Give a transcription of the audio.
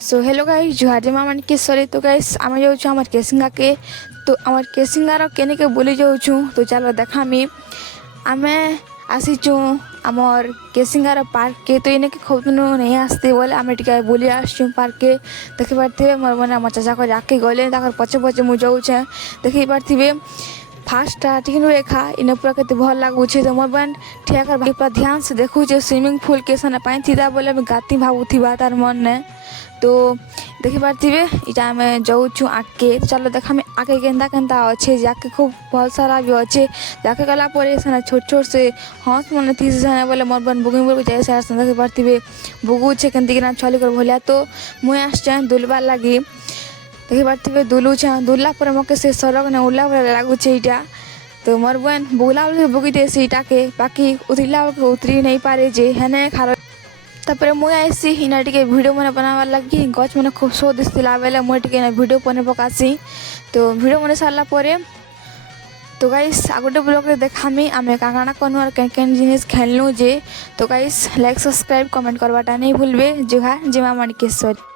So hello guys जुहार जमा मन के सॉरी तो गाइस आम जाऊँ आम केसिंगा के तो आम केसिंगार केने के बुली जाऊँ तो चलो देखामी आम आसीचु आमर केसिंगार पार्क के तो इनके खूब दिन नहीं आसते बोले आम टे बुली आसचु पार्क के देखी पारे मोर मैंने आम चाचा को आगे गले पचे पचे मुझे जाऊे देखी पारे फास्ट स्टार्टिंग रेखा इन पूरा के भल लगुचे तो मोर बहन ठिया कर पूरा ध्यान से देखुचे स्विमिंग पूल के सन पानी थी बोले गाती भावुवा तार मन ने तो देखी पारे इटा आम जाऊँ आगे चलो देखा आगे केन्ता केन्ता अच्छे जाके खूब भल सारा भी अच्छे जाके गलापर से छोट छोट से हंस मन थी बोले मोर बन बुगिंग बोल जाए सारे देखी पारे बुगुचे केमती छली कर भलिया तो मुई आसचे दुलबार लगी देखी पारे दुलुचे दुलला पर मके से सरक ने उड़ला लगुचे इटा तो मोर बहन बुगला बुगी देसी इटा के बाकी उतरला उतरी नहीं पारे जे हेने खार तापर मुई आईसी इना टे भिडियो मैंने बनावार लगी गच मैंने खूब शो दिसला बेले मुई टे भिडियो बने पकासी तो भिडियो बने सारा पर तो गाइस आगोटे ब्लॉग रे देखामी आमे काकाना कनु और केन जिनिस खेलनु जे तो गाइस लाइक सब्सक्राइब कमेंट करवाटा नहीं भूलबे जुहार जिमा माणिकेश्वरी।